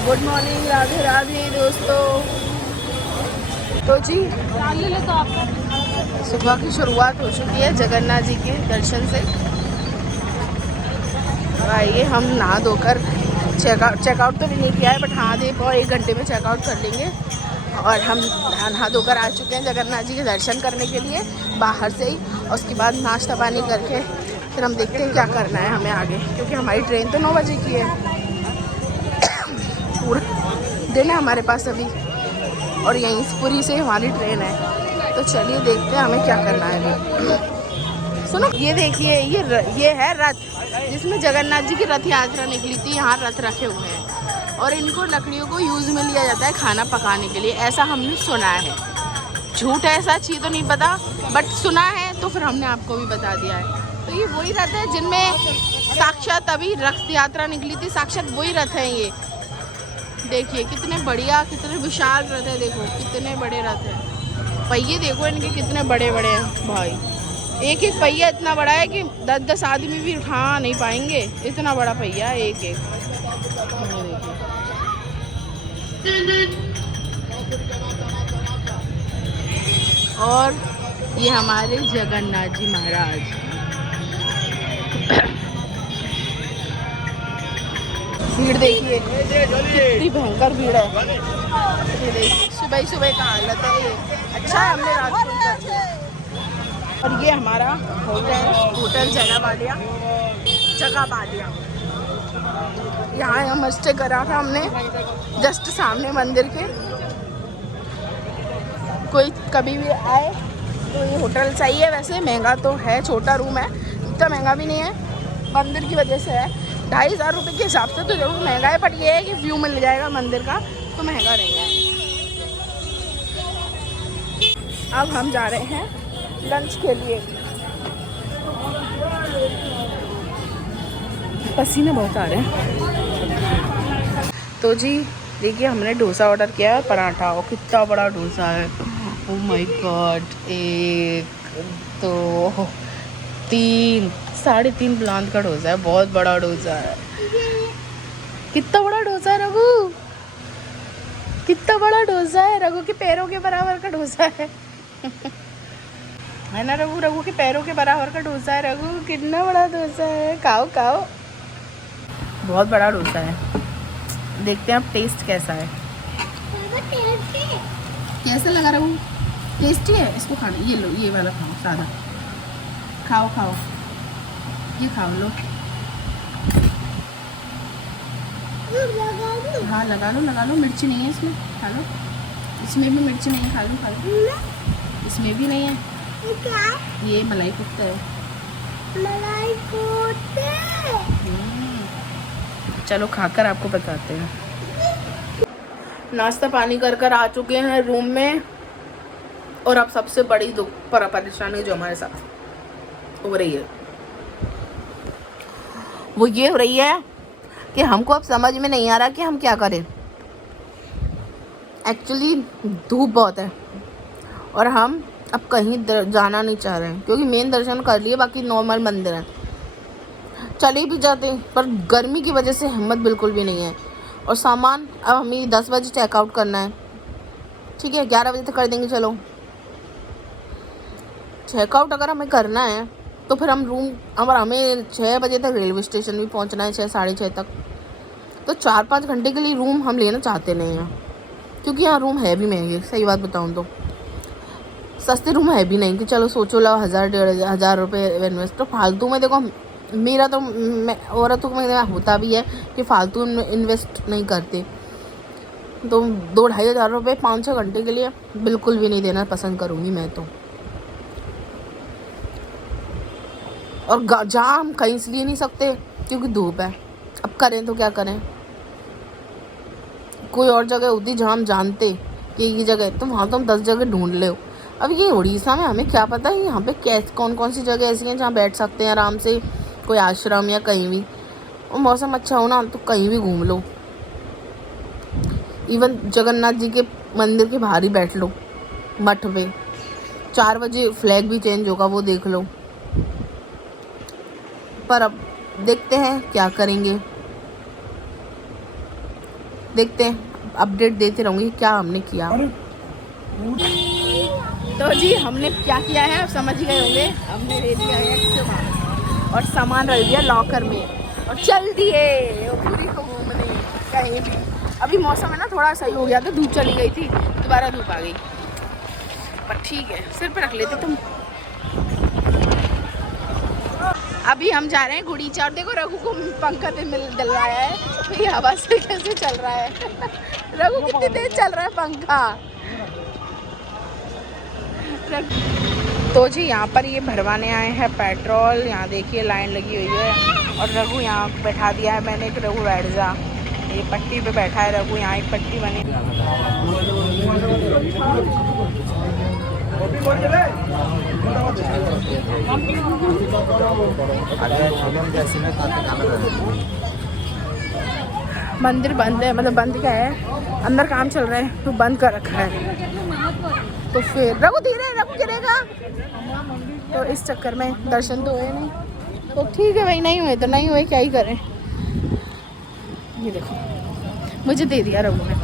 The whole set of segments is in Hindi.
गुड मॉर्निंग, राधे राधे दोस्तों। तो जी सुबह की शुरुआत हो चुकी है जगन्नाथ जी के दर्शन से। आइए हम नहा धोकर चेकआउट तो नहीं किया है, बट हाँ देखो 1 घंटे में चेकआउट कर लेंगे। और हम नहा धोकर आ चुके हैं जगन्नाथ जी के दर्शन करने के लिए बाहर से ही। और उसके बाद नाश्ता पानी करके फिर हम देखते हैं क्या करना है हमें आगे, क्योंकि हमारी ट्रेन तो 9 बजे की है। पूरा दिन है हमारे पास अभी, और यहीं पुरी से हमारी ट्रेन है। तो चलिए देखते हैं हमें क्या करना है अभी। सुनो, ये देखिए ये है रथ जिसमें जगन्नाथ जी की रथ यात्रा निकली थी। यहाँ रथ रखे हुए हैं और इनको लकड़ियों को यूज़ में लिया जाता है खाना पकाने के लिए, ऐसा हमने सुना है। झूठ है सच ये तो नहीं पता, बट सुना है तो फिर हमने आपको भी बता दिया है। तो ये वही रथ है जिनमें साक्षात अभी रथ यात्रा निकली थी, साक्षात वही रथ है ये। देखिए कितने बढ़िया, कितने विशाल रथ है, देखो कितने बड़े रथ है। पहिए देखो इनके कितने बड़े बड़े हैं भाई। एक एक पहिया इतना बड़ा है कि 10-10 आदमी भी उठा नहीं पाएंगे, इतना बड़ा पहिया एक एक। और ये हमारे जगन्नाथ जी महाराज। भीड़ देखिए कितनी भयंकर भीड़ है। ये देखिए सुबह सुबह का हालत है ये। अच्छा है हमने रात को। और ये हमारा होटल जगह बालिया। यहाँ हम स्टे करा था हमने जस्ट सामने मंदिर के। कोई कभी भी आए तो ये होटल सही है। वैसे महंगा तो है, छोटा रूम है, इतना महंगा भी नहीं है, मंदिर की वजह से है। 2,500 रुपये के हिसाब से तो जरूर महंगा है, बट ये है कि व्यू मिल जाएगा मंदिर का, तो महंगा नहीं है। अब हम जा रहे हैं लंच के लिए। पसीने बहुत आ रहे हैं। तो जी देखिए हमने डोसा ऑर्डर किया है, पराठा, और कितना बड़ा डोसा है। ओह माय गॉड, 1 2 3 3.5 प्लांट का डोसा है, बहुत बड़ा डोसा है। कितना बड़ा डोसा है रघु, कितना बड़ा डोसा है। रघु के पैरों के बराबर का डोसा है है ना रघु, रघु के पैरों के बराबर का डोसा है। रघु कितना बड़ा डोसा है, खाओ खाओ, बहुत बड़ा डोसा है। देखते हैं अब टेस्ट कैसा है। कैसा लगा रघु, टेस्टी है? इसको खाना, ये लो, ये वाला खाओ, सादा खाओ खाओ, ये खाओ लो। हाँ लगा लो, मिर्ची नहीं है इसमें, खा लो। इसमें भी मिर्ची नहीं है, खा लो। इसमें भी नहीं है। ये मलाई कोफ्ता है। मलाई कोफ्ता। चलो खाकर आपको बताते हैं। नाश्ता पानी कर आ चुके हैं रूम में। और अब सबसे बड़ी परेशानी जो हमारे साथ हो रही है वो ये हो रही है कि हमको अब समझ में नहीं आ रहा कि हम क्या करें। एक्चुअली धूप बहुत है और हम अब कहीं जाना नहीं चाह रहे हैं, क्योंकि मेन दर्शन कर लिए, बाकी नॉर्मल मंदिर है चले भी जाते हैं, पर गर्मी की वजह से हिम्मत बिल्कुल भी नहीं है। और सामान अब हमें 10 बजे चेकआउट करना है, ठीक है 11 बजे तक कर देंगे। चलो चेकआउट अगर हमें करना है तो फिर हम हमें 6 बजे तक रेलवे स्टेशन भी पहुंचना है, 6 साढ़े 6 तक। तो 4-5 घंटे के लिए रूम हम लेना चाहते नहीं हैं, क्योंकि यहाँ रूम है भी महंगे। सही बात बताऊँ तो सस्ते रूम है भी नहीं कि चलो सोचो लो 1,000-1,500 रुपये इन्वेस्ट, तो फालतू में। देखो मेरा तो औरतों में होता भी है कि फालतू इन्वेस्ट नहीं करते, तो 2-2,500 रुपये 5-6 घंटे के लिए बिल्कुल भी नहीं देना पसंद करूँगी मैं तो। और जहाँ हम कहीं से ले नहीं सकते क्योंकि धूप है, अब करें तो क्या करें। कोई और जगह होती जहाँ हम जानते कि ये जगह, तो वहाँ तो हम 10 जगह ढूंढ ले। अब ये उड़ीसा में हमें क्या पता है यहाँ पे कौन सी जगह ऐसी हैं जहाँ बैठ सकते हैं आराम से, कोई आश्रम या कहीं भी। और मौसम अच्छा हो ना तो कहीं भी घूम लो, इवन जगन्नाथ जी के मंदिर के बाहर ही बैठ लो मठ पे। 4 बजे फ्लैग भी चेंज होगा, वो देख लो। पर अब देखते हैं क्या करेंगे। देखते हैं, अपडेट देते रहूँगी क्या हमने किया। तो जी हमने क्या किया है आप समझ गए होंगे। हमने ले लिया है सामान और सामान रख दिया लॉकर में और चल दिए पूरी को घूमने कहीं भी। अभी मौसम है ना थोड़ा सही हो गया था, धूप चली गई थी, दोबारा धूप आ गई, पर ठीक है सिर पे रख लेते तुम। अभी हम जा रहे हैं गुड़ीचा और देखो रघु को पंखा से मिल दिलवाया है, तो ये हवा से कैसे चल रहा है रघु कितनी तेज चल रहा है पंखा। तो जी यहाँ पर ये भरवाने आए हैं पेट्रोल। यहाँ देखिए लाइन लगी हुई है और रघु यहाँ बैठा दिया है मैंने कि रघु बैठ जा। ये पट्टी पे बैठा है रघु, यहाँ एक पट्टी बनी। मंदिर बंद है, मतलब बंद क्या है, अंदर काम चल रहा है तो बंद कर रखा है। तो फिर रघु धीरे, रघु गिरेगा। तो इस चक्कर में दर्शन तो हुए नहीं, तो ठीक है भाई, नहीं हुए तो नहीं हुए, क्या ही करें। ये देखो मुझे दे दिया रघु ने,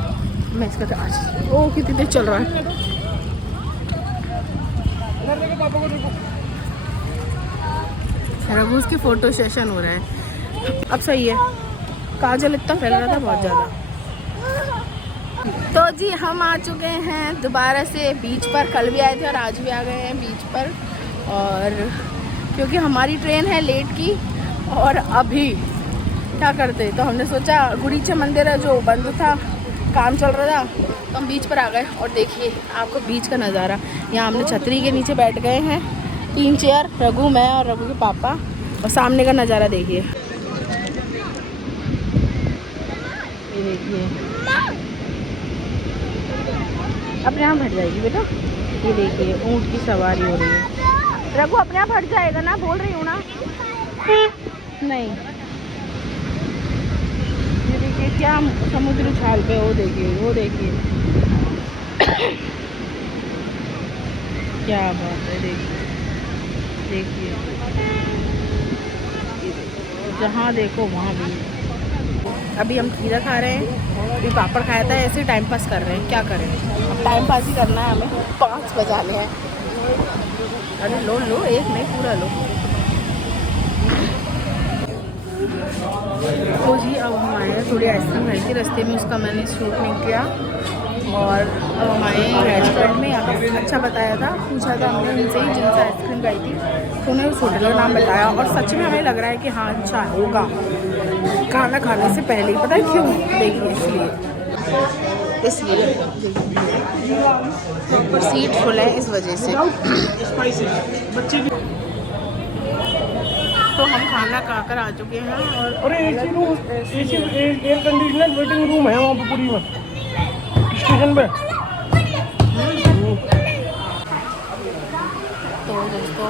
मैं इसका आज ओ कितनी देर चल रहा है। रघु उसके फोटो सेशन हो रहा है। अब सही है, काजल इतना फैल रहा था बहुत ज़्यादा। तो जी हम आ चुके हैं दोबारा से बीच पर, कल भी आए थे और आज भी आ गए हैं बीच पर। और क्योंकि हमारी ट्रेन है लेट की और अभी क्या करते, तो हमने सोचा गुड़ीचा मंदिर है जो बंद था, काम चल रहा था, तो हम बीच पर आ गए। और देखिए आपको बीच का नज़ारा, यहाँ हमने छतरी के नीचे बैठ गए हैं, 3 चेयर, रघु मैं और रघु के पापा, और सामने का नज़ारा देखिए। ये देखिए अपने आप हट जाएगी बेटा। ये देखिए ऊँट की सवारी हो रही है। रघु अपने आप हट जाएगा ना, बोल रही हूँ ना। नहीं ये देखिए क्या समुद्र उछाल पे, वो देखिए वो देखिए क्या बात है। देखिए देखिए जहाँ देखो वहाँ भी। अभी हम खीरा खा रहे हैं, अभी पापड़ खाया था, ऐसे टाइम पास कर रहे हैं, क्या करें अब टाइम पास ही करना है हमें। 5 बजाने हैं। अरे लो लो, एक नहीं पूरा लो। तो जी अब हम आए हैं, थोड़ी आइसक्रीम खाई थी रास्ते में, उसका मैंने शूट नहीं किया। और अब हम आए हैं रेस्टोरेंट में, यहाँ पे अच्छा बताया था, पूछा था हमने उनसे ही जिनसे आइसक्रीम खाई थी, तो उन्होंने उस होटल का नाम बताया। और सच में हमें लग रहा है कि हाँ अच्छा होगा, खाना खाने से पहले ही। पता है क्यों? देखिए इसलिए पर सीट फुल है इस वजह से। तो हम खाना खाकर आ चुके हैं और एयर कंडीशनर वेटिंग रूम है वहाँ पे पूरी में स्टेशन पे। तो दोस्तों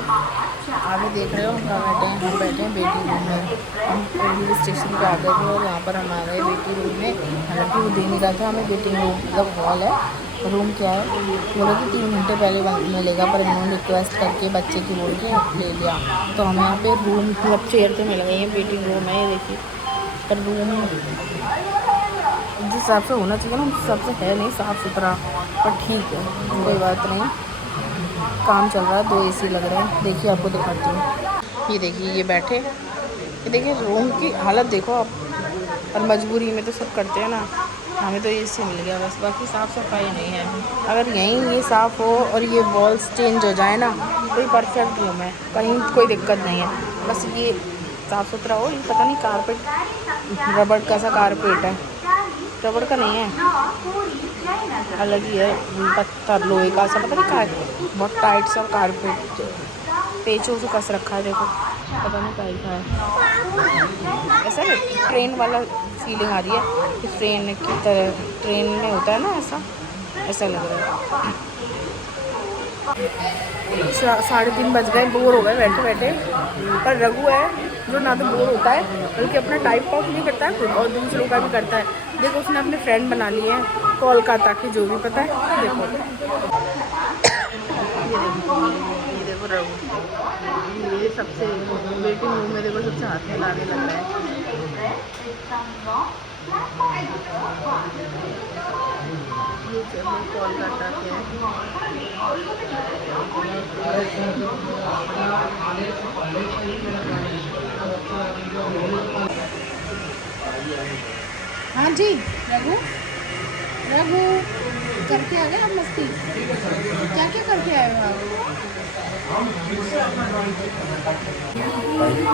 आगे देख रहे हो हम कहाँ बैठे हैं, हम बैठे हैं वेटिंग रूम में। हम रेलवे स्टेशन पे आ गए थे और यहाँ पर हम आ गए वेटिंग रूम में। हालांकि वो दे नहीं रहा था हमें वेटिंग रूम, मतलब हॉल है, रूम क्या है, बोला कि 3 घंटे पहले मिलेगा, पर इन्होंने रिक्वेस्ट करके बच्चे की बोल के ले लिया। तो हम यहाँ पे रूम, मतलब चेयर तो मिल गई है, वेटिंग रूम है। ये देखिए पर रूम जिस हिसाब से होना चाहिए ना उस हिसाब से है नहीं, साफ़ सुथरा, पर ठीक है कोई बात नहीं। काम चल रहा है, 2 AC लग रहे हैं। देखिए आपको दिखाती हूँ, ये देखिए ये बैठे, ये देखिए रूम की हालत देखो आप। और मजबूरी में तो सब करते हैं ना, हमें तो AC मिल गया बस, बाकी साफ़ सफाई नहीं है। अगर यहीं ये साफ़ हो और ये वॉल्स चेंज हो जाए ना तो ये परफेक्ट रूम है, कहीं कोई दिक्कत नहीं है। बस ये साफ़ सुथरा हो। ये पता नहीं कारपेट रबड़ का सा कारपेट है, रबड़ का नहीं है, अलग ही है, पत्थर लोहे का सा, पता नहीं क्या है, बहुत टाइट सा कारपेट, पेचों से कस रखा है। देखो पता नहीं क्या है, ऐसा ट्रेन वाला फीलिंग आ रही है कि ट्रेन की तरह, ट्रेन में होता है ना ऐसा, ऐसा लग रहा है। 3:30 बज गए, बोर हो गए बैठे बैठे। पर रघु है जो ना तो बोर होता है बल्कि अपना टाइम पास भी करता है और दूसरों का भी करता है। देखो उसने अपने फ्रेंड बना लिए हैं कोलकाता की, जो भी पता है। देखो ये देखो रघु, ये सबसे वेटिंग रूम में देखो सबसे हाथ में लाने लग रहा है। कोलकाता के हैं। हाँ जी रघु, रघु करके आ गए आप मस्ती? क्या क्या करके आए हो आप?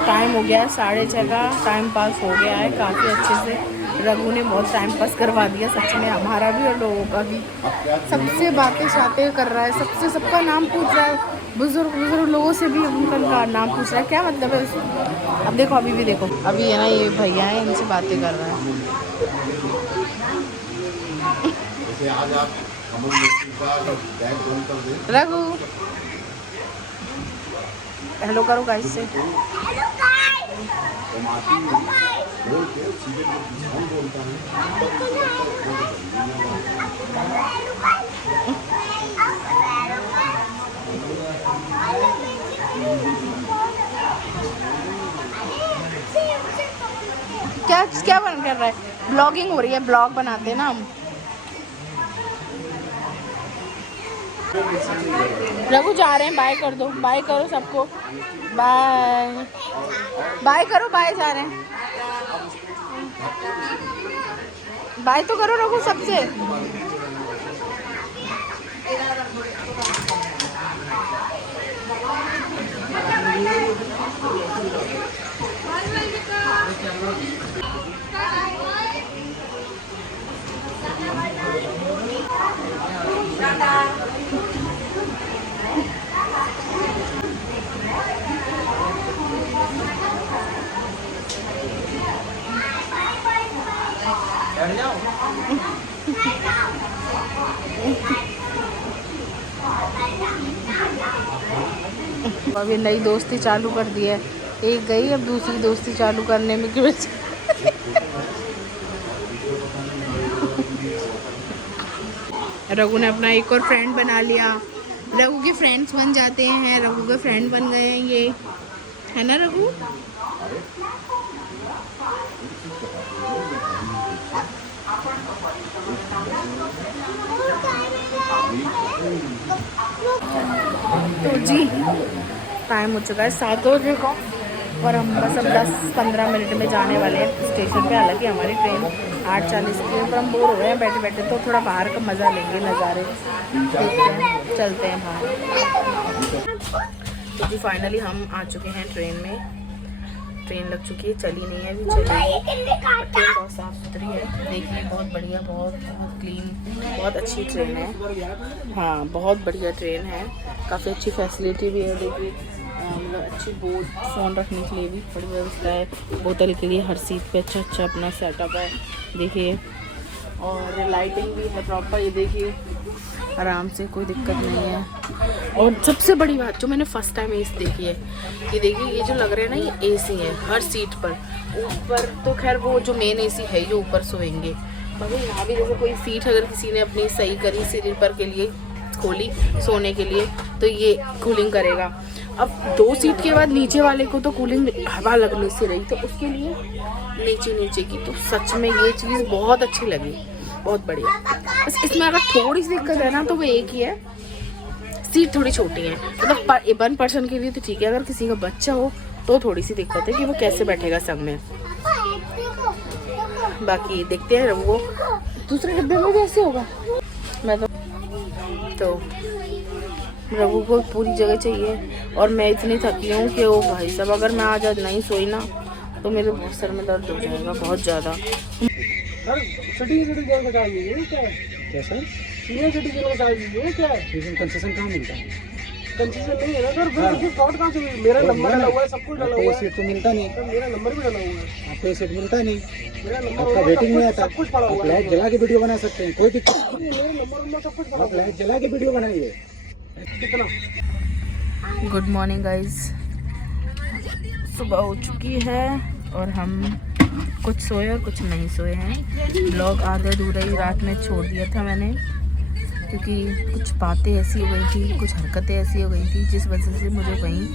टाइम हो गया 6:30 का, टाइम पास हो गया है काफ़ी अच्छे से। रघु ने बहुत टाइम पास करवा दिया सच में, हमारा भी और लोगों का भी। सबसे बातें शातें कर रहा है, सबसे सबका नाम पूछ रहा है, बुजुर्ग लोगों से भी उनका नाम पूछ रहा है। क्या मतलब है उसमें? अब देखो, अभी भी देखो, अभी है ना ये भैया है, इनसे बातें कर रहा है। आज आप रघु हेलो करो गाइस से। क्या क्या बन कर रहा है? ब्लॉगिंग हो रही है, ब्लॉग बनाते हैं ना हम। रघु जा रहे हैं, बाय कर दो, बाय करो सबको, बाय बाय करो, बाय जा रहे हैं, बाय तो करो रघु सबसे। अभी नई दोस्ती चालू कर दी है, एक गई अब दूसरी दोस्ती चालू करने में क्यों? रघु ने अपना एक और फ्रेंड बना लिया। रघु के फ्रेंड्स बन जाते हैं, रघु के फ्रेंड बन गए हैं ये, है ना रघु? तो जी टाइम हो चुका है 7 बजे का, और हम बस अब 10-15 मिनट में जाने वाले हैं स्टेशन पे। हालांकि हमारी ट्रेन 8:40 की है, पर हम बोर हो रहे हैं बैठे बैठे, तो थोड़ा बाहर का मज़ा लेंगे, नज़ारे देखते हैं, चलते हैं बाहर। तो जी फाइनली हम आ चुके हैं ट्रेन में। ट्रेन लग चुकी है, चली नहीं है अभी, चली। ट्रेन बहुत साफ़ सुथरी है, देखिए बहुत बढ़िया, बहुत बहुत क्लीन, बहुत अच्छी ट्रेन है। हाँ बहुत बढ़िया ट्रेन है, काफ़ी अच्छी फैसिलिटी भी है। देखिए मतलब अच्छी बोर्ड, फ़ोन रखने के लिए भी बड़ी व्यवस्था है, बोतल के लिए हर सीट पे अच्छा अच्छा अपना सेटअप है देखिए, और लाइटिंग भी है प्रॉपर। ये देखिए आराम से, कोई दिक्कत नहीं है। और सबसे बड़ी बात जो मैंने फर्स्ट टाइम एसी देखी है, ये देखिए ये जो लग रहे हैं ना, ये एसी है हर सीट पर। ऊपर तो खैर वो जो मेन एसी है ये ऊपर सोएंगे, मगर यहाँ भी जैसे कोई सीट अगर किसी ने अपनी सही करी स्लीपर के लिए खोली सोने के लिए, तो ये कूलिंग करेगा। अब 2 सीट के बाद नीचे वाले को तो कूलिंग हवा लगने से रही, तो उसके लिए नीचे की, तो सच में ये चीज़ बहुत अच्छी लगी, बहुत बढ़िया। बस इसमें अगर थोड़ी सी दिक्कत है ना, तो वो एक ही है, सीट थोड़ी छोटी है। मतलब 1 पर्सन के लिए तो ठीक है, अगर किसी का बच्चा हो तो थोड़ी सी दिक्कत है कि वो कैसे बैठेगा सब में। बाकी देखते हैं, वो दूसरे डब्बे में भी ऐसे होगा। मैं तो रघु को पूरी जगह चाहिए, और मैं इतनी थकी हूँ कि वो भाई साहब अगर मैं आज नहीं सोई ना तो मेरे बहुत सर में दर्द हो जाएगा बहुत ज़्यादा। कंसेशन कहाँ मिलता है? कंसेशन नहीं है ना सर, फिर फ्रॉड कहाँ से? मेरा नंबर डला हुआ है, सब कुछ डला हुआ है। सीट तो मिलता नहीं, मेरा नंबर भी डला हुआ है। आपको ये सीट मिलता नहीं, मेरा नंबर आपका वेटिंग में आता, सब कुछ पड़ा हुआ है। लाइट जला के वीडियो बना सकते हैं, कोई दिक्कत नहीं, मेरा नंबर सब कुछ पड़ा हुआ है। लाइट जला के वीडियो बनाइए। कितना? गुड मॉर्निंग गाइज, सुबह हो चुकी है और हम कुछ सोए और कुछ नहीं सोए हैं। ब्लॉग आधा अधूरा ही रात में छोड़ दिया था मैंने, क्योंकि कुछ बातें ऐसी हो गई थी, कुछ हरकतें ऐसी हो गई थी जिस वजह से मुझे वहीं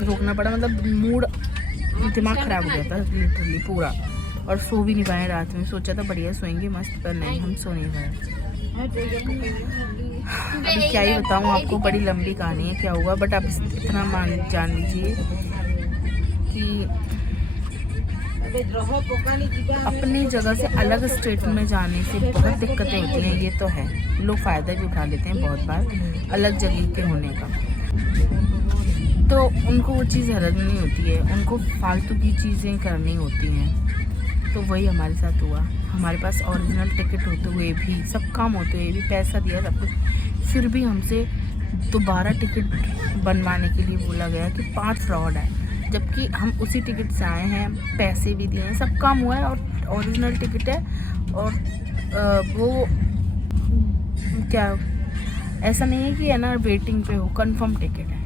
रोकना पड़ा। मतलब मूड, दिमाग ख़राब हो गया था लिटरली पूरा, और सो भी नहीं पाए रात में। सोचा था बढ़िया सोएंगे मस्त, पर नहीं, हम सो नहीं पाए। अभी क्या ही बताऊँ आपको, बड़ी लंबी कहानी है क्या हुआ, बट आप इतना जान लीजिए कि अपनी जगह से अलग स्टेट में जाने से बहुत दिक्कतें होती हैं। ये तो है, लोग फ़ायदा भी उठा लेते हैं बहुत बार अलग जगह के होने का, तो उनको वो चीज़ हरज नहीं होती है, उनको फालतू की चीज़ें करनी होती हैं। तो वही हमारे साथ हुआ। हमारे पास ओरिजिनल टिकट होते हुए भी, सब काम होते हुए भी, पैसा दिया सब कुछ, फिर भी हमसे दोबारा टिकट बनवाने के लिए बोला गया कि 5 फ्रॉड है, जबकि हम उसी टिकट से आए हैं, पैसे भी दिए हैं, सब काम हुआ है और ओरिजिनल टिकट है। और वो क्या, ऐसा नहीं है कि है ना वेटिंग पे हो, कंफर्म टिकट है।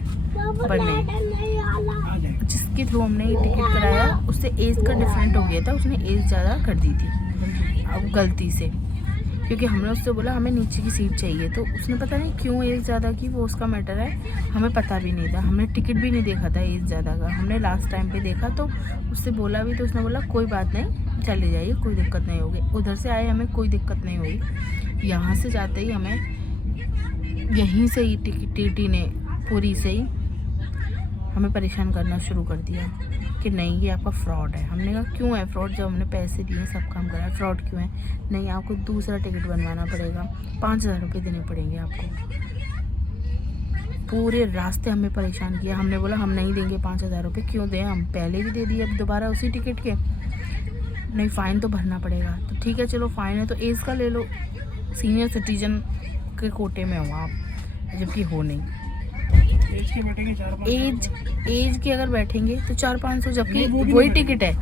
पर नहीं, जिसके थ्रू हमने ये टिकट कराया उससे एज का डिफरेंट हो गया था, उसने एज ज़्यादा कर दी थी अब गलती से, क्योंकि हमने उससे बोला हमें नीचे की सीट चाहिए, तो उसने पता नहीं क्यों एज ज़्यादा की, वो उसका मैटर है, हमें पता भी नहीं था, हमने टिकट भी नहीं देखा था एज ज़्यादा का, हमने लास्ट टाइम पे देखा, तो उससे बोला भी, तो उसने बोला कोई बात नहीं, चले जाइए, कोई दिक्कत नहीं होगी। उधर से आए हमें कोई दिक्कत नहीं हुई, यहाँ से जाते ही हमें यहीं से ही टीटी ने पूरी से ही हमें परेशान करना शुरू कर दिया कि नहीं ये आपका फ्रॉड है। हमने कहा क्यों है फ्रॉड, जब हमने पैसे दिए, सब काम करा है, फ्रॉड क्यों है? नहीं, आपको दूसरा टिकट बनवाना पड़ेगा, 5,000 रुपये देने पड़ेंगे आपको। पूरे रास्ते हमें परेशान किया, हमने बोला हम नहीं देंगे 5,000 रुपये, क्यों दें, हम पहले भी दे दिए, अब दोबारा उसी टिकट के, नहीं फ़ाइन तो भरना पड़ेगा। तो ठीक है चलो फ़ाइन है तो एज का ले लो, सीनियर सिटीजन के कोटे में हो आप, जबकि हो नहीं। एज के अगर बैठेंगे तो 400-500, जबकि वही टिकट है,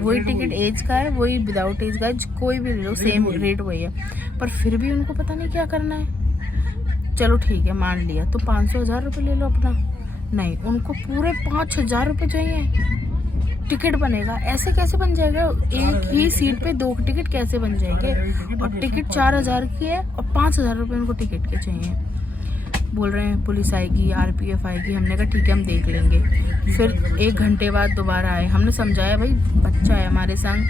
वही टिकट एज का है, वही विदाउट एज का है, कोई भी ले लो सेम रेट वही है, पर फिर भी उनको पता नहीं क्या करना है। चलो ठीक है मान लिया, तो 500-1000 रुपये ले लो अपना, नहीं उनको पूरे 5,000 रुपये चाहिए टिकट बनेगा। ऐसे कैसे बन जाएगा, एक ही सीट पे 2 टिकट कैसे बन जाएंगे? और टिकट 4,000 की है और 5,000 रुपये उनको टिकट के चाहिए। बोल रहे हैं पुलिस आएगी, आरपीएफ आएगी, हमने कहा ठीक है हम देख लेंगे। फिर 1 घंटे बाद दोबारा आए, हमने समझाया भाई बच्चा है हमारे संग,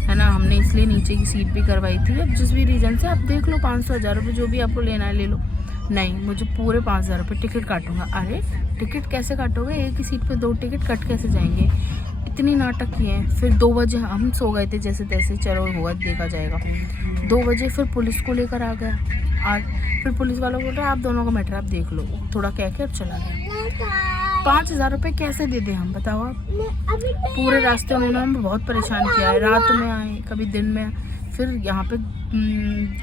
है ना, हमने इसलिए नीचे की सीट भी करवाई थी, अब जिस भी रीज़न से आप देख लो 500-1000 रुपये जो भी आपको लेना है ले लो। नहीं, मुझे पूरे 5,000 रुपये टिकट काटूंगा। अरे टिकट कैसे काटोगे, एक ही सीट पे 2 टिकट कट कैसे जाएंगे? इतनी नाटक किए हैं। फिर 2 बजे हम सो गए थे जैसे तैसे, चलो हुआ देखा जाएगा। 2 बजे फिर पुलिस को लेकर आ गया आज, फिर पुलिस वालों को बोल रहा आप दोनों का मैटर आप देख लो, थोड़ा कह के अब चला गया। 5,000 रुपये कैसे दे दें हम, बताओ आप? पूरे रास्ते उन्होंने हमें बहुत परेशान किया है, रात में आए, कभी दिन में, फिर यहाँ पे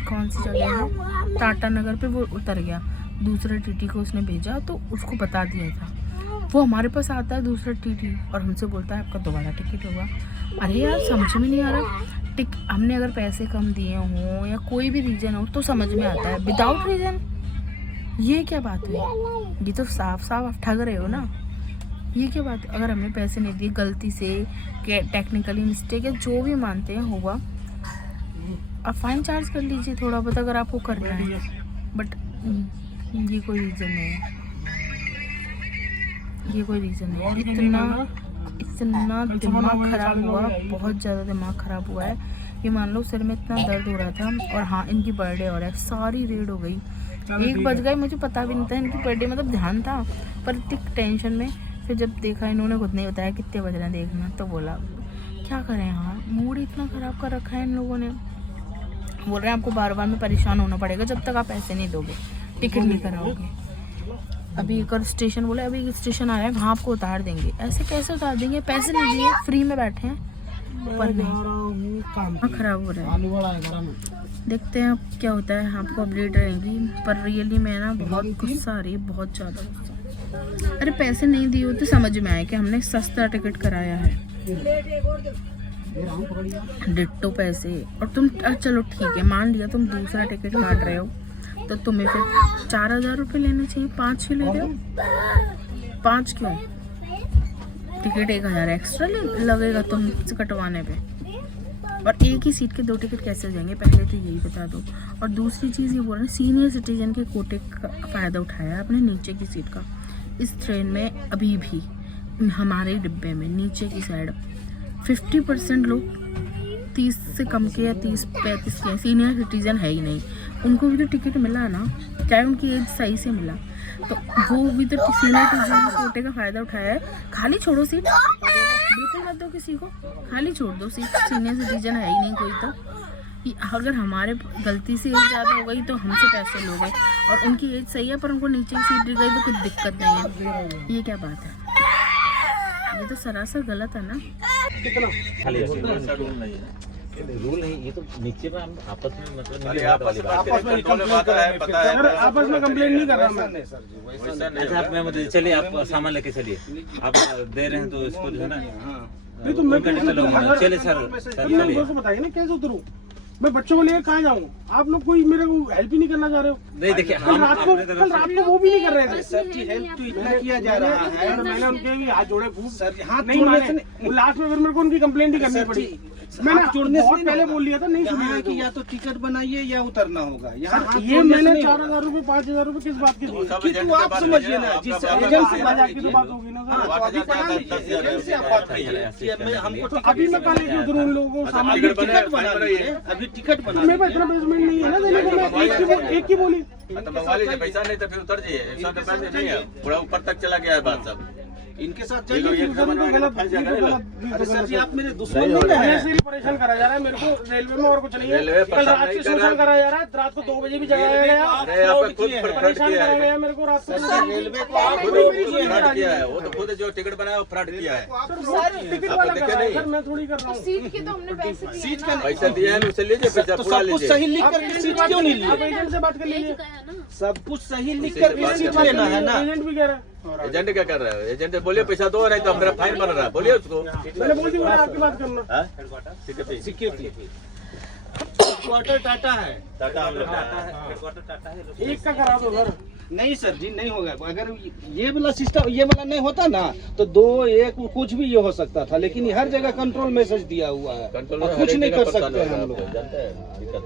कौन सी जगह है, टाटा नगर पे वो उतर गया, दूसरे टीटी को उसने भेजा, तो उसको बता दिया था, वो हमारे पास आता है दूसरा टीटी और हमसे बोलता है आपका दोबारा टिकट होगा। अरे यार समझ में नहीं आ रहा, हमने अगर पैसे कम दिए हों या कोई भी रीज़न हो तो समझ में आता है, विदाउट रीज़न ये क्या बात हुई? ये तो साफ साफ आप ठग रहे हो ना, ये क्या बात? अगर हमने पैसे नहीं दिए गलती से, टेक्निकली मिस्टेक है, जो भी मानते हैं होगा, आप फाइन चार्ज कर लीजिए थोड़ा बहुत अगर आपको करना है, बट ये कोई रीज़न नहीं है, ये कोई रीज़न नहीं। इतना दिमाग ख़राब हुआ, बहुत ज़्यादा दिमाग ख़राब हुआ है। ये मान लो सिर में इतना दर्द हो रहा था, और हाँ इनकी बर्थडे हो रहा है, सारी रेड हो गई, 1 बज गए, मुझे पता भी नहीं था इनकी बर्थडे, मतलब ध्यान था पर इतनी टेंशन में, फिर जब देखा इन्होंने खुद नहीं बताया कितने बज रहे हैं देखना, तो बोला क्या करें यार, मूड इतना ख़राब कर रखा है इन लोगों ने। बोल रहे हैं आपको बार-बार में परेशान होना पड़ेगा जब तक आप पैसे नहीं दोगे, टिकट नहीं कराओगे। अभी एक और स्टेशन बोले, अभी एक स्टेशन आ रहा है वहाँ आपको उतार देंगे। ऐसे कैसे उतार देंगे, पैसे नहीं दिए, फ्री में बैठे हैं, पर नहीं, काम खराब हो रहा है। देखते हैं अब क्या होता है, आपको अपडेट रहेंगी, पर रियली में ना बहुत गुस्सा आ रही है, बहुत ज़्यादा गुस्सा। अरे पैसे नहीं दिए तो समझ में आया कि हमने सस्ता टिकट कराया है, डिट्टो पैसे, और तुम चलो ठीक है मान लिया तुम दूसरा टिकट काट रहे हो, तो तुम्हें फिर 4,000 रुपये लेने चाहिए, 5 ही ले रहे हो, 5 क्यों? टिकट 1,000 एक्स्ट्रा लगेगा तुमसे कटवाने पे, और एक ही सीट के 2 टिकट कैसे हो जाएंगे, पहले तो यही बता दो। और दूसरी चीज़ ये बोल रहे हैं सीनियर सिटीजन के कोटे का फ़ायदा उठाया आपने नीचे की सीट का। इस ट्रेन में अभी भी हमारे डिब्बे में नीचे की साइड 50% लोग 30 से कम के या 30-35 के सीनियर सिटीजन है ही नहीं, उनको भी तो टिकट मिला ना, चाहे उनकी एज सही से मिला, तो वो भी तो किसी ने तो कोटे का फ़ायदा उठाया है। खाली छोड़ो सीट, बिल्कुल मत दो किसी को, खाली छोड़ दो सीट। सीनियर सिटीजन है ही नहीं कोई, तो अगर हमारे गलती से एज ज़्यादा हो गई तो हमसे पैसे लोगे, और उनकी एज सही है पर उनको नीचे सीट दी गई तो कुछ दिक्कत नहीं है। ये क्या बात है? ये तो सरासर गलत है ना। रूल नहीं, ये तो नीचे में हम आपस में मतलब आपस में कंप्लेंट नहीं कर रहा मैं। अच्छा आप मैं मतलब चलिए आप सामान लेके चलिए, आप दे रहे हैं तो इसको जो है ना नहीं तो मैं चलिए सर चलिए बताइए ना कैसे उतरूँ, मैं बच्चों को लेकर कहाँ जाऊँ? आप लोग कोई मेरे को हेल्प ही नहीं करना चाह रहे हो। नहीं देखिए कल रात को वो भी नहीं कर रहे थे। सर जी हेल्प तो इतना किया जा रहा है, मैंने उनके भी हाथ जोड़े खूब, सर हाथ नहीं माने। लास्ट में फिर मेरे को उनकी कंप्लेंट ही करनी पड़ी। मैंने जोड़ने से बहुत पहले बोल दिया था, नहीं सुन यहाँ की या तो टिकट बनाइए या उतरना होगा। यहाँ ये मैंने 4,000 रुपए 5,000 रुपए किस बात के दिए? तो आप समझिए ना, जिस एजेंट से बाजार की तो बात होगी ना सर। तो अभी बना लीजिए, एजेंट से आप बात कीजिए कि मैं हमको तो अभी मैं कल लेके उधर उन लोगों को सामान अभी टिकट बना लीजिए, अभी टिकट बना मेरे पास इतना बेसमेंट नहीं है ना देने को। मैं एक की बोली मंगवा लीजिए, पैसा नहीं तो फिर उतर जाइए। ऐसा तो पैसे नहीं है, पूरा ऊपर तक चला गया है बात सब। इनके साथ ये लोग जाइए। एक जमाना में फंस जाएगा। अरे सर जी आप मेरे दुश्मन नहीं है। ऐसे ही परेशान करा जा रहा है मेरे को रेलवे में, और कुछ नहीं है। रेलवे कल परेशान रात नहीं से कर रहा शोषण है। करा जा रहा है, रात को 2 बजे भी जगाया गया। अरे आपने खुद फ्रॉड परेशान किया करा है, गया मेरे को रात को। रेलवे को आप खुद फ्रॉड किया है। वो तो खुद जो टिकट बनाया वो फ्रॉड किया है। सर टिकट वाला कर रहा है सर, मैं थोड़ी कर रहा हूँ। सीट के तो हमने पैसे दिए सीट का पैसा दिया है उसे लीजिए, पैसा तो पूरा सब कुछ लीजिए। सही लिख कर सीट क्यों नहीं आप लिए? एजेंट से बात कर लीजिए। सब कुछ सही लिख कर सीट लेना है ना। एजेंट भी कह रहा है। एजेंट क्या कर रहा है? एजेंट बोलिए पैसा दो, नहीं तो मेरा फाइन बन रहा है, बोलिए उसको। मैंने बोल दिया आपकी बात करना। सिक्योरिटी क्वार्टर टाटा है, एक का करा दो सर। नहीं सर जी नहीं होगा। अगर ये वाला सिस्टम ये वाला नहीं होता ना तो 2 1 कुछ भी ये हो सकता था, लेकिन हर जगह कंट्रोल मैसेज दिया हुआ है और कुछ नहीं कर सकते हैं हम लोग,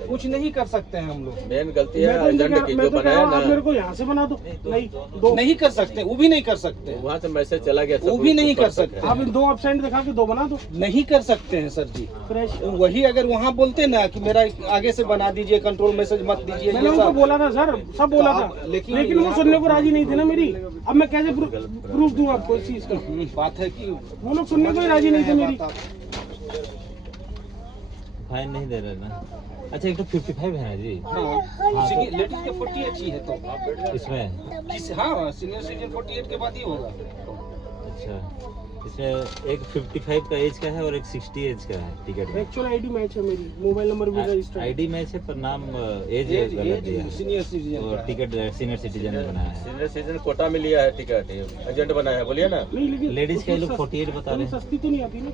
कुछ नहीं कर सकते हैं हम लोग। मेन गलती है एजेंट की, जो बनाया आप मेरे ना को यहाँ से बना दो। नहीं नहीं कर सकते, वो भी नहीं कर सकते, वहाँ से मैसेज चला गया, वो भी नहीं कर सकते। आप इन 2 एब्सेंट दिखा के 2 बना दो। नहीं कर सकते हैं सर जी। फ्रेश वही अगर वहाँ बोलते ना कि मेरा आगे से बना दीजिए, कंट्रोल मैसेज मत दीजिए, मैंने ये उनको सब बोला था सर, सब बोला था, लेकिन वो सुनने को राजी नहीं थे ना मेरी। अब मैं कैसे प्रूफ दूं आपको इस चीज का? बात है कि वो लोग सुनने को ही राजी नहीं थे मेरी। फाइन नहीं दे रहे ना। अच्छा एक तो 55 है ना जी हाँ लेडीज के 48 ही है तो इसमें। हाँ सीनियर सिटीजन 48 के बाद ही होगा। अच्छा इसमें एक 55 का एज का है और एक 60 एज का है टिकट में। एक्चुअल आईडी मैच है मेरी, मोबाइल नंबर भी रजिस्टर्ड। आईडी मैच है पर नाम एज गलत दिया है सीनियर सिटीजन और टिकट सीनियर सिटीजन में बनाया है। सीनियर सिटीजन कोटा में लिया है टिकट, एजेंट बनाया है, बोलिए ना। नहीं लेकिन लेडीज के लोग 48 बता रहे हैं। सस्ती तो नहीं आती ना,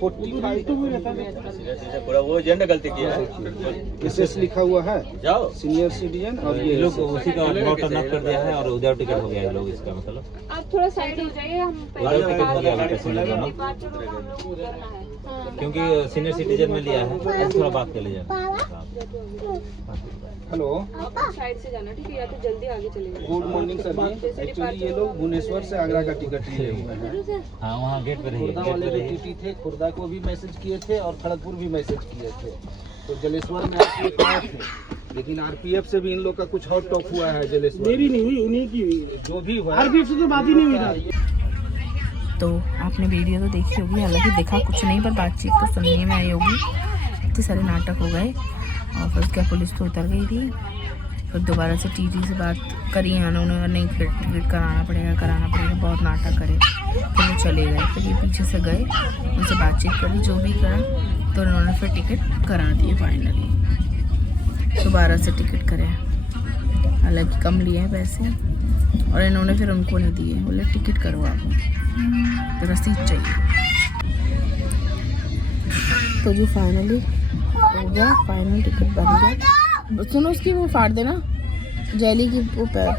45 तो भी रहता है। सीनियर सिटीजन पूरा वो एजेंट गलती किया है। एसएस लिखा हुआ है, जाओ सीनियर सिटीजन, और ये ये लोग उसी का नोट टर्न अप कर दिया है और उधर टिकट हो गया है लोग, इसका मतलब आप थोड़ा साइड हो जाइए, हम उधर टिकट हो गया पैसेंजर दोनों, डिपार्चर होगा, हम लोग उतरना है। क्योंकि सीनियर सिटीजन में लिया है। आज थोड़ा बात कर लीजिए। हेलो आप साइड से जाना, ठीक है? या तो जल्दी आगे चले जाओ। गुड मॉर्निंग सर जी। एक्चुअली ये लोग भुवनेश्वर से आगरा का टिकट लिए हुए हैं। हाँ वहाँ गेट पे रहिए, खुर्दा गेट वाले पे जो रहिए। टीटी थे, खुर्दा को भी मैसेज किए थे और खड़गपुर भी मैसेज किए थे। तो जलेश्वर में आरपीएफ आए थे, लेकिन आरपीएफ से भी इन लोग का कुछ हॉट टॉक हुआ है जलेश्वर। मेरी नहीं हुई, उन्हीं की हुई है। जो भी हुआ आरपीएफ से तो बात ही नहीं हुई था। तो आपने वीडियो तो देखी होगी, हालांकि देखा कुछ नहीं पर बातचीत तो सुनने में आई होगी। इतने सारे नाटक हो गए और फिर क्या पुलिस तो उतर गई थी। फिर दोबारा से टीटी से बात करी है उन्होंने, नहीं टिकट कराना पड़ेगा, बहुत नाटक करे। फिर वो चले गए, फिर ये पीछे से गए, उनसे बातचीत करी, जो भी करा तो उन्होंने फिर टिकट करा दिए फाइनली। दोबारा से टिकट करे, हालांकि कम लिए हैं पैसे, और इन्होंने फिर उनको नहीं दिए, बोले टिकट करो आप, तो रसीद चाहिए। तो जो फाइनली हो गया, फाइनल टिकट बन गया। सुनो उसकी वो फाड़ देना जैली की वो पैर।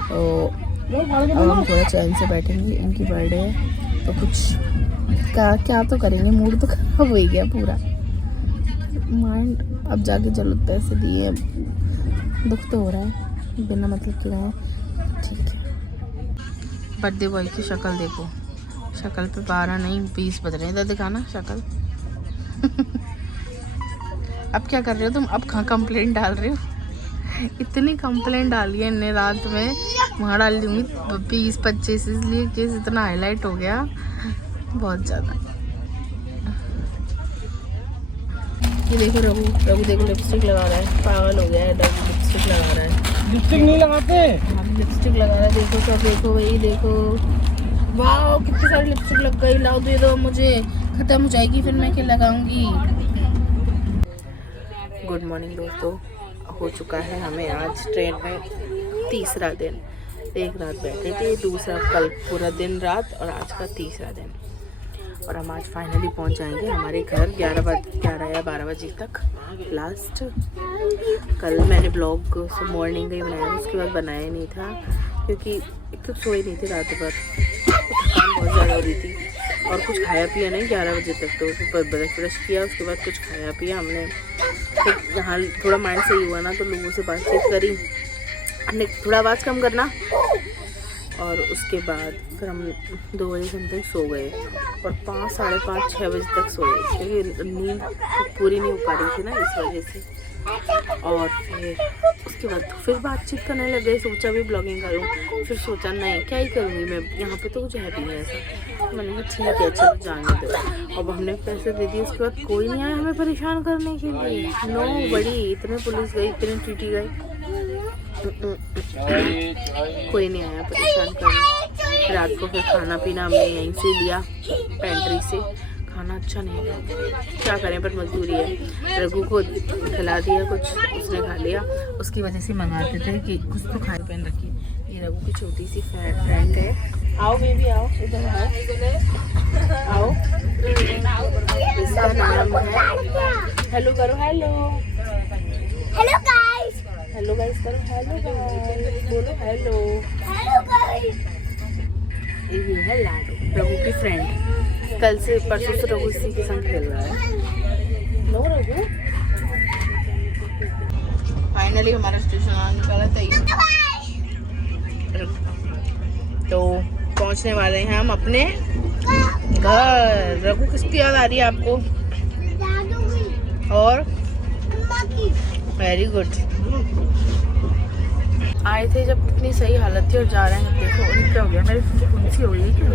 तो अब हम थोड़ा चैन से बैठेंगे, इनकी बर्थडे है तो कुछ क्या तो करेंगे, मूड तो खराब हो ही गया पूरा माइंड। अब जाके चलो पैसे दिए, दुख तो हो रहा है, बिना मतलब के रहे, ठीक है। बर्थडे बॉय की शक्ल देखो, शक्ल पे 12 नहीं 20 बज रहे हैं, इधर दिखाना शक्ल। अब क्या कर रहे हो तुम? अब कहाँ कंप्लेंट डाल रहे हो? इतनी कंप्लेंट डाली है इन्हें रात में, वहाँ डाल दूँगी 20-25, इसलिए केस इतना हाईलाइट हो गया बहुत ज़्यादा। ये देखो रघु देखो लिपस्टिक लगा रहा है, पागल हो गया है रघु, लिपस्टिक लगा रहा है। लिपस्टिक नहीं लगाते? लिपस्टिक लगा रहा है, देखो सब देखो भाई देखो, वाह कितनी सारी लिपस्टिक लग गई, लाओ दे दो मुझे, खत्म हो जाएगी फिर मैं क्या लगाऊंगी। गुड मॉर्निंग दोस्तों, हो चुका है हमें आज ट्रेन में तीसरा दिन। एक रात बैठे थे, दूसरा कल पूरा दिन रात, और आज का तीसरा दिन। और हम आज फाइनली पहुंच जाएंगे हमारे घर 11 या 12 बजे तक लास्ट। कल मैंने ब्लॉग मॉर्निंग का ही बनाया, उसके बाद बनाया नहीं था क्योंकि एक तो सोई नहीं थी रात भर, थकान बहुत ज़्यादा हो रही थी, और कुछ खाया पिया नहीं 11 बजे तक। तो ब्रश किया, उसके बाद कुछ खाया पिया हमने, फिर यहाँ थोड़ा माइंड सही हुआ ना तो लोगों से बातचीत करी, हमने थोड़ा आवाज़ कम करना, और उसके बाद फिर हम 2 बजे समथिंग सो गए, और 5, साढ़े 5, 6 बजे तक सोए क्योंकि नींद पूरी नहीं हो पा रही थी ना इस वजह से। और फिर उसके बाद फिर बातचीत करने लग गए, सोचा भी ब्लॉगिंग करूँ, फिर सोचा नहीं क्या ही करूँगी मैं, यहाँ पे तो कुछ है भी नहीं ऐसा। मैंने कहा ठीक है चलो जाने दो। अब हमने पैसे दे दिए, उसके बाद कोई नहीं आया हमें परेशान करने के लिए, नो बड़ी, इतने पुलिस गई, इतने टीटी गई, कोई नहीं आया परेशान करने। रात को फिर खाना पीना हमने यहीं से लिया, पेंट्री से। खाना अच्छा नहीं है, क्या करें पर मजबूरी है। रघु को खिला दिया कुछ, उसने खा लिया, उसकी वजह से मंगाते थे कि कुछ तो खाए पहन रखी। ये रघु की छोटी सी फ्रेंड है, आओ बेबी आओ, इधर आओ, इसका नाम है, हेलो करो, hello hello guys, hello guys करो, हेलो गाइस बोलो, हेलो हेलो गाइस। ये है लाडो, रघु की फ्रेंड, कल से परसों से रघु इसी के संग खेल रहा है। नो रघु, फाइनली हमारा स्टेशन आने वाला था, तो पहुंचने वाले हैं हम अपने घर। रघु किसकी याद आ रही है आपको? और वेरी गुड। आए थे जब कितनी सही हालत थी, और जा रहे हैं देखो और क्या हो गया, मेरी फुंसी हो गई क्या?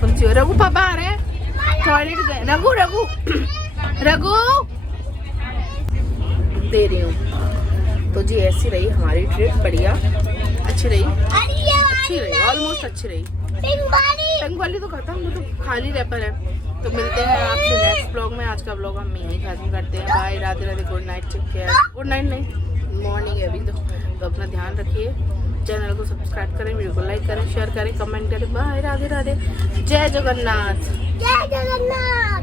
फुंसी हो। रघु पापा आ रहे हैं, टॉयलेट गए। रघु रघु रघु दे रही हूँ। तो जी ऐसी रही हमारी ट्रिप, बढ़िया, अच्छी रही, ऑलमोस्ट अच्छी रही। पिंक वाली तो खत्म, वो तो खाली रैपर है। तो मिलते हैं आपसे नेक्स्ट ब्लॉग में। आज का ब्लॉग हम यहीं खत्म करते हैं। Bye, Radhe Radhe, good night, take care. Good night नहीं, मॉर्निंग है अभी तो अपना ध्यान रखिए। चैनल को सब्सक्राइब करें, वीडियो को लाइक करें, शेयर करें, कमेंट करें। बाय, राधे राधे, जय जगन्नाथ, जय जगन्नाथ।